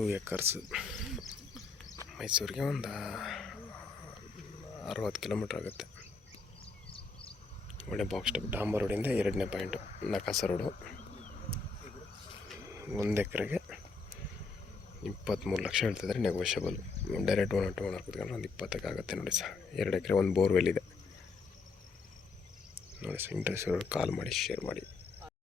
2 acres. ಮೈಸೂರಿಗೆ ಒಂದು 60 kilometre ಆಗುತ್ತೆ. ಒಳ್ಳೆ ಬಾಕ್ಸ್ ಟೈಪ್ ಡಾಂಬರ್ ರೋಡಿಂದ 2ನೇ ಪಾಯಿಂಟು ನಕಾಸ ರೋಡು. 1 ಎಕರೆಗೆ 23 ಲಕ್ಷ ಹೇಳ್ತಿದ್ದಾರೆ, negotiable. Direct owner to owner ಕೂತ್ಕೊಂಡ್ರೆ ಒಂದು 20ಕ್ಕೆ ಆಗುತ್ತೆ ನೋಡಿ ಸರ್. 2 ಎಕರೆ, 1 ಬೋರ್ವೆಲ್ ಇದೆ ನೋಡಿ ಸರ್. ಇಂಟ್ರೆಸ್ಟ್ ಕಾಲ್ ಮಾಡಿ, ಶೇರ್ ಮಾಡಿ.